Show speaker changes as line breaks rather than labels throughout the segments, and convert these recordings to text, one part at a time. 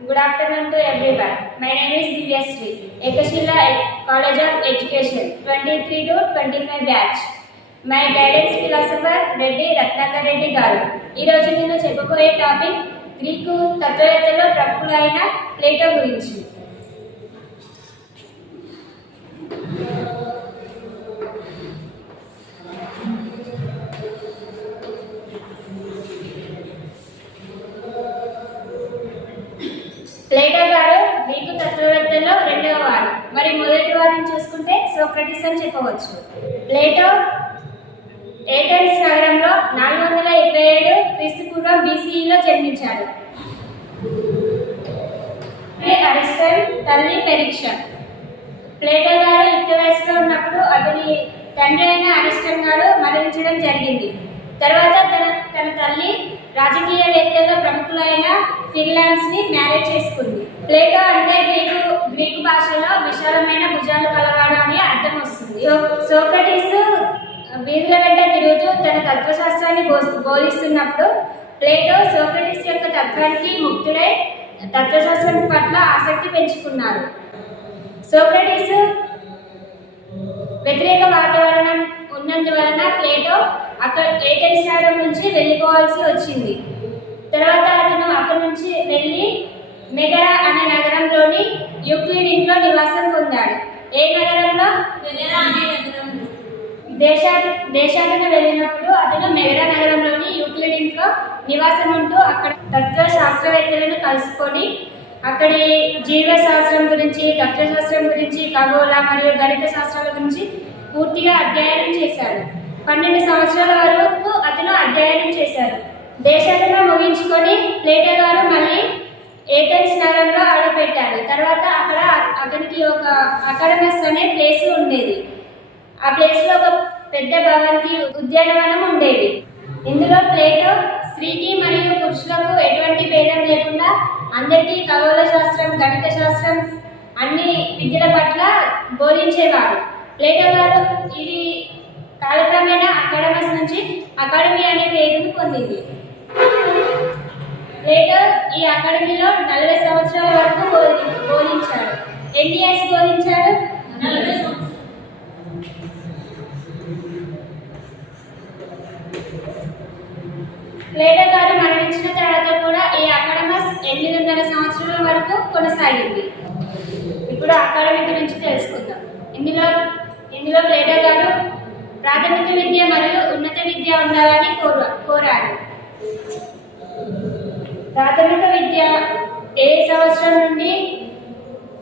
Good afternoon to everyone. My name is Divya Sri, Ekashila College of Education, 23 to 25 batch. My guidance philosopher Reddy Ratnakar Reddy గారు ఈరోజు నేను చెప్పబోయే topic Greek తత్వవేత్తలో ప్రముఖులైన Plato గురించి Plato గారు Greek తత్వవేత్తలో రెండవ వారు మరి మొదటి వారిని చూసుకుంటే సోక్రటిస్ ప్లేటో ఏథెన్స్ నగరంలో నాలుగు వందల ఇరవై ఏడు క్రీస్తు పూర్వం బీసీఈలో జన్మించాడు. అరిస్టల్ తల్లి పెరీక్ష. ప్లేటో గారు యుక్త వయసులో ఉన్నప్పుడు అతని తండ్రి అయిన అరిస్టన్ గారు మరణించడం జరిగింది. తర్వాత తన తన తల్లి రాజకీయవేత్తల్లో ప్రముఖులైన ఫిన్లాండ్స్ని మ్యారేజ్ చేసుకుంది. ప్లేటో అంటే గ్రీకు గ్రీకు భాషలో విశాలమైన భుజాలు కలవాడు అని అర్థం వస్తుంది. సోక్రటీస్ వీధుల వెంట తిరుగుతూ తన తత్వశాస్త్రాన్ని బోధిస్తున్నప్పుడు ప్లేటో సోక్రటీస్ యొక్క తత్వానికి ముక్తుడై తత్వశాస్త్రం పట్ల ఆసక్తి పెంచుకున్నారు. సోక్రటీస్ వ్యతిరేక వాతావరణం ఉన్నందువలన ప్లేటో అక్కడ ఏథెన్స్ నగరం నుంచి వెళ్ళిపోవాల్సి వచ్చింది. తర్వాత అతను అక్కడి నుంచి వెళ్ళి మెగరా అనే నగరంలోని యూక్లిడ్ ఇంట్లో నివాసం పొందాడు. ఏ నగరంలో? మెగరా అనే దేశా దేశానికి వెళ్ళినప్పుడు అతను మెగరా నగరంలోని యూక్లిడ్ ఇంట్లో నివాసం ఉంటూ అక్కడ తత్వ శాస్త్రవేత్తలను కలుసుకొని అక్కడి జీవశాస్త్రం గురించి తత్వశాస్త్రం గురించి ఖగోళ మరియు గణిత శాస్త్రాల గురించి పూర్తిగా అధ్యయనం చేశాడు. పన్నెండు సంవత్సరాల వరకు అతను అధ్యయనం చేశారు. దేశాటన ముగించుకొని ప్లేటో గారు మళ్ళీ ఏథెన్స్ నగరంలో అడుగుపెట్టారు తర్వాత అక్కడ అతనికి ఒక అకాడమస్ అనే ప్లేస్ ఉండేది. ఆ ప్లేస్లో ఒక పెద్ద భవంతి ఉద్యానవనం ఉండేది. ఇందులో ప్లేటో స్త్రీకి మరియు పురుషులకు ఎటువంటి భేదం లేకుండా అందరికీ ఖగోళ శాస్త్రం గణిత శాస్త్రం అన్ని విద్యల పట్ల బోధించేవారు. ప్లేటో గారు ఇది కాలక్రమేణా అకాడమస్ నుంచి అకాడమీ అనే పేరును పొందింది. ప్లేటో ఈ అకాడమీలో నలభై సంవత్సరాల వరకు బోధి బోధించాడు. ఎన్ని ఇయర్స్ బోధించాడు? ప్లేటో గారు మరణించిన తర్వాత కూడా ఈ అకాడమస్ ఎనిమిదిన్నర సంవత్సరాల వరకు కొనసాగింది. ఇప్పుడు అకాడమీ గురించి తెలుసుకుందాం. ఇందులో ఇందులో ప్లేటో గారు ప్రాథమిక విద్య మరియు ఉన్నత విద్య ఉండాలని కోరు కోరాడు. ప్రాథమిక విద్య ఏ సంవత్సరం నుండి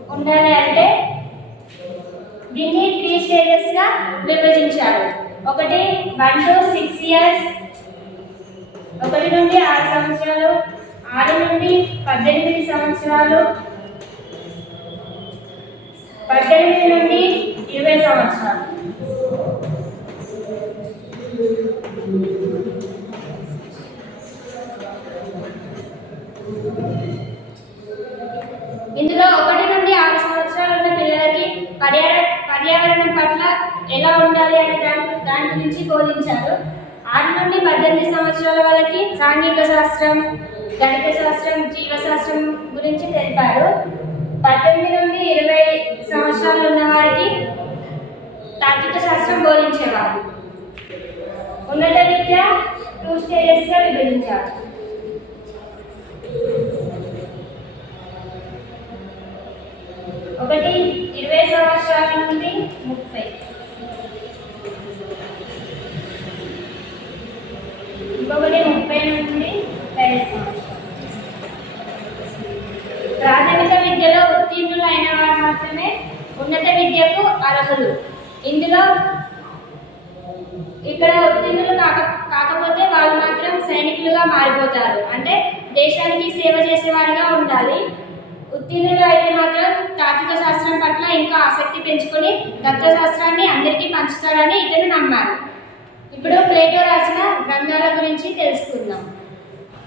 ఉండాలి అంటే దీన్ని త్రీ స్టేజెస్గా విభజించారు. ఒకటి వన్ టు సిక్స్ ఇయర్స్ ఒకటి నుండి ఆరు సంవత్సరాలు ఆరు నుండి పద్దెనిమిది సంవత్సరాలు పద్దెనిమిది నుండి ఇరవై సంవత్సరాలు ఇందులో ఒకటి నుండి ఆరు సంవత్సరాలు ఉన్న పిల్లలకి పర్యావరణ పర్యావరణం పట్ల ఎలా ఉండాలి అనే దాని నుంచి బోధించారు. ఆరు నుండి పద్దెనిమిది సంవత్సరాల వరకు సాంఘిక శాస్త్రం గణిత శాస్త్రం జీవశాస్త్రం గురించి తెలిపారు. పద్దెనిమిది నుండి ఇరవై సంవత్సరాలు ఉన్న వారికి తాత్విక శాస్త్రం బోధించేవారు. ఉన్నత విద్య టూ స్టేజెస్గా విభజించారు. ఒకటి ఇరవై సంవత్సరాల నుండి ముప్పై ఇంకొకటి ముప్పై నుండి ముప్పై ఐదు సంవత్సరాలు ప్రాథమిక విద్యలో ఉత్తీర్ణులు అయిన వారు మాత్రమే ఉన్నత విద్యకు అర్హులు. ఇందులో ఇక్కడ ఉత్తీర్ణులు కాక కాకపోతే వాళ్ళు మాత్రం సైనికులుగా మారిపోతారు. అంటే దేశానికి సేవ చేసేవారుగా ఉండాలి. ఉత్తీర్ణులు అయితే మాత్రం తాత్విక శాస్త్రం పట్ల ఇంకా ఆసక్తి పెంచుకొని తత్వశాస్త్రాన్ని అందరికీ పంచుతారని ఇతను నమ్మారు. ఇప్పుడు ప్లేటో రాసిన గ్రంథాల గురించి తెలుసుకుందాం.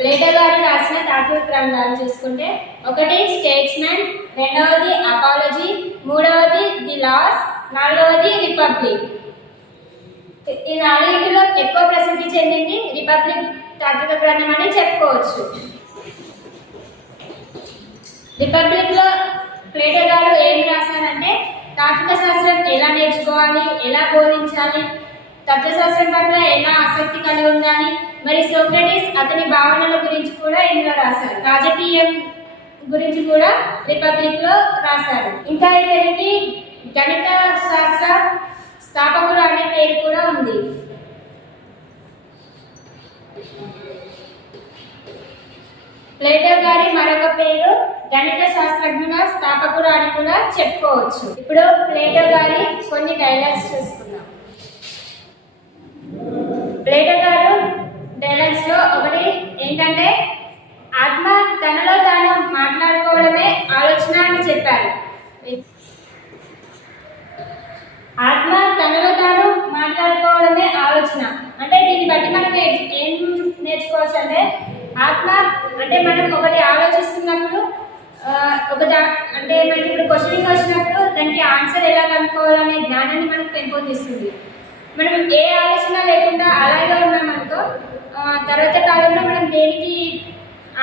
ప్లేటో గారు రాసిన తాత్విక గ్రంథాలు చూసుకుంటే ఒకటి స్టేట్స్మెన్ రెండవది అపాలజీ మూడవది ది లాస్ నాలుగవది రిపబ్లిక్ ఈ నాలుగింటిలో ఎక్కువ ప్రసిద్ధి చెందింది రిపబ్లిక్ తాత్విక గ్రంథం అని చెప్పుకోవచ్చు. రిపబ్లిక్లో ప్లేటో గారు ఏం రాశారంటే తాత్విక శాస్త్రం ఎలా నేర్చుకోవాలి ఎలా బోధించాలి తత్వశాస్త్రం పట్ల మరి సోక్రటిస్ అతని భావనల గురించి కూడా ఇందులో రాశారు. రాజకీయం గురించి కూడా రిపబ్లిక్లో రాశారు. ఇంకా ఇతనికి గణిత శాస్త్ర స్థాపకుడు అనే పేరు కూడా ఉంది. ప్లేటో గారి మరొక పేరు గణిత శాస్త్రజ్ఞుల స్థాపకుడు అని కూడా చెప్పుకోవచ్చు. ఇప్పుడు ప్లేటో గారి కొన్ని డైలాగ్స్ చూస్తాం ప్లేటో గారు డైలాగ్స్లో ఒకటి ఏంటంటే ఆత్మ తనలో తాను మాట్లాడుకోవడమే ఆలోచన అని చెప్పారు. ఆత్మ తనలో తాను మాట్లాడుకోవడమే ఆలోచన. అంటే దీన్ని బట్టి మనం ఏం నేర్చుకోవచ్చు అంటే ఆత్మ అంటే మనం ఒకటి ఆలోచిస్తున్నప్పుడు ఒక దా అంటే మనకి ఇప్పుడు క్వశ్చనింగ్ వచ్చినప్పుడు దానికి ఆన్సర్ ఎలా కనుక్కోవాలనే జ్ఞానాన్ని మనకు పెంపొందిస్తుంది. మనం ఏ ఆలోచన లేకుండా అలాగే ఉన్నామనుకో తర్వాత కాలంలో మనం దేనికి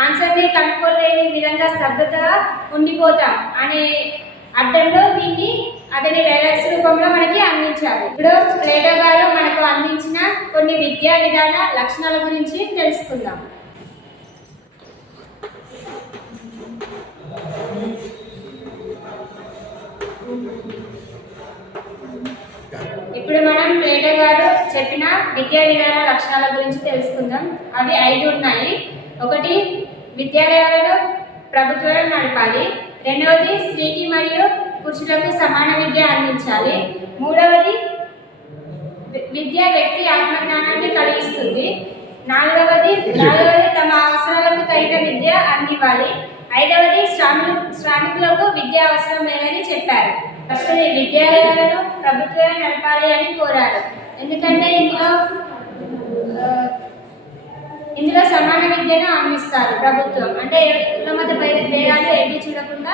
ఆన్సర్ని కనుక్కోలేని విధంగా స్తబ్దతగా ఉండిపోతాం అనే అర్థంలో దీన్ని అతని డైలాగ్స్ రూపంలో మనకి అందించారు. ఇప్పుడు ప్లేటో గారు మనకు అందించిన కొన్ని విద్యా విధాన లక్షణాల గురించి తెలుసుకుందాం. ఇప్పుడు మనం ప్లేటో గారు చెప్పిన విద్యా విధాన లక్షణాల గురించి తెలుసుకుందాం. అవి ఐదు ఉన్నాయి. ఒకటి విద్యాలయాలను ప్రభుత్వం నడపాలి. రెండవది స్త్రీకి మరియు పురుషులకు సమాన విద్య అందించాలి. మూడవది విద్య వ్యక్తి ఆత్మజ్ఞానాన్ని కలిగిస్తుంది. నాలుగవది నాలుగవది తమ అవసరాలకు తగిన విద్య అందివ్వాలి. ఐదవది శ్రామికు శ్రామికులకు విద్య అవసరం లేదని చెప్పారు. ఫస్ట్ విద్యాలయాలను ప్రభుత్వమే నడపాలి అని కోరారు ఎందుకంటే ఇందులో ఇందులో సమాన విద్యను అందిస్తారు ప్రభుత్వం. అంటే కుల మత భేదాలు ఏమీ చూడకుండా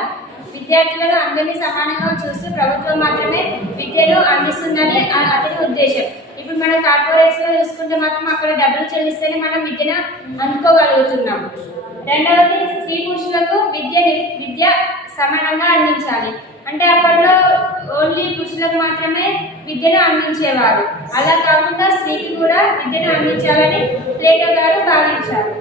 విద్యార్థులను అందరినీ సమానంగా చూస్తూ ప్రభుత్వం మాత్రమే విద్యను అందిస్తుందని అతని ఉద్దేశం. ఇప్పుడు మనం కార్పొరేట్స్లో చూసుకుంటే మాత్రం అక్కడ డబ్బులు చెల్లిస్తేనే మనం విద్యను అందుకోగలుగుతున్నాం. రెండవది స్త్రీ పురుషులకు విద్య విద్య సమానంగా అందించాలి. అంటే అప్పట్లో ఓన్లీ పురుషులకు మాత్రమే విద్యను అందించేవారు. అలా కాకుండా స్త్రీకి కూడా విద్యను అందించాలని ప్లేటో గారు భావించారు.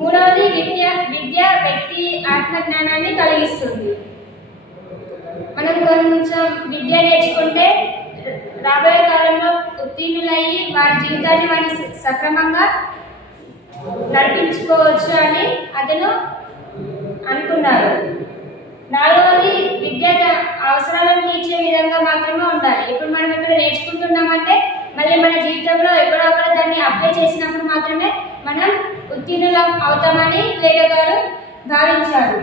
మూడవది విద్య విద్య వ్యక్తి ఆత్మజ్ఞానాన్ని కలిగిస్తుంది. మనం కొంచెం విద్య నేర్చుకుంటే రాబోయే కాలంలో ఉత్తీర్ణులయ్యి వారి జీవితాన్ని మనం సక్రమంగా నడిపించుకోవచ్చు అని అతను అనుకున్నారు. నాలుగవది విద్య అవసరాలను తీర్చే విధంగా మాత్రమే ఉండాలి. ఇప్పుడు మనం ఇక్కడ నేర్చుకుంటున్నామంటే మళ్ళీ మన జీవితంలో ఎక్కడో అక్కడ దాన్ని అప్లై చేసినప్పుడు మాత్రమే మనం ఉత్తీర్ణులు అవుతామని ప్లేటో గారు భావించారు.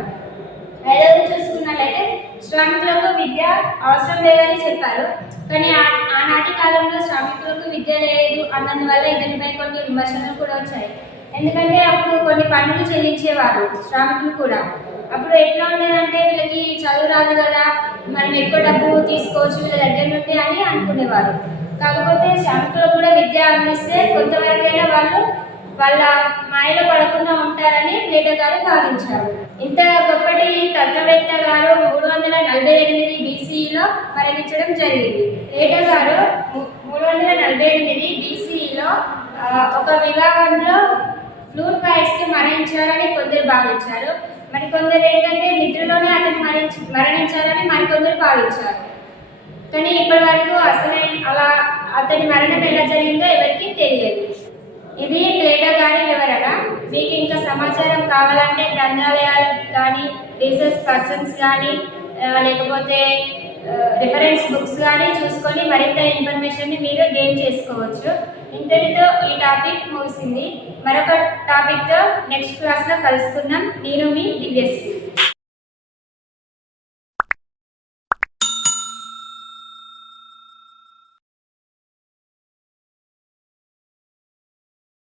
ఐదవది చూసుకున్నట్లయితే శ్రామికులకు విద్య అవసరం లేదని చెప్పారు. కానీ ఆ- ఆనాటి కాలంలో శ్రామికులకు విద్య లేదు అన్నందువల్ల ఇతనిపై కొన్ని విమర్శలు కూడా వచ్చాయి. ఎందుకంటే అప్పుడు కొన్ని పన్నులు చెల్లించేవారు శ్రామికులు కూడా. అప్పుడు ఎట్లా ఉండేదంటే వీళ్ళకి చదువు రాదు కదా మనం ఎక్కువ డబ్బు తీసుకోవచ్చు వీళ్ళ దగ్గర నుండి అని అనుకునేవారు. కాకపోతే శ్రామికులు కూడా విద్య అందిస్తే కొంతవరకైనా వాళ్ళు వాళ్ళ మాయలో పడకుండా ఉంటారని ప్లేటో గారు భావించారు. ఇంత గొప్పటి తత్వవేత్త గారు మూడు వందల నలభై ఎనిమిది బీసీలో మరణించడం జరిగింది. ప్లేటో గారు మూడు వందల నలభై ఎనిమిది బీసీలో ఒక వివాహంలో ఫ్లూట్ వాయిస్తే మరణించారని కొందరు భావించారు. మరి కొందరు ఏంటంటే నిద్రలోనే అతను మరణించి మరణించారని మరికొందరు భావించారు. కానీ ఇప్పటి వరకు అసలైన అలా అతని మరణం ఎలా జరిగిందో ఎవరికీ తెలియదు. ఇది ప్లేటో గారి వివరణ. మీకు ఇంకా సమాచారం కావాలంటే గ్రంథాలయాలు కానీ రీసెర్చ్ పర్సన్స్ కానీ లేకపోతే రిఫరెన్స్ బుక్స్ కానీ చూసుకొని మరింత ఇన్ఫర్మేషన్ని మీరు గెయిన్ చేసుకోవచ్చు. ఇంతటితో ఈ టాపిక్ ముగిసింది. మరొక టాపిక్తో నెక్స్ట్ క్లాస్లో కలుసుకుందాం. నేను మీ దివ్యశ్రీ.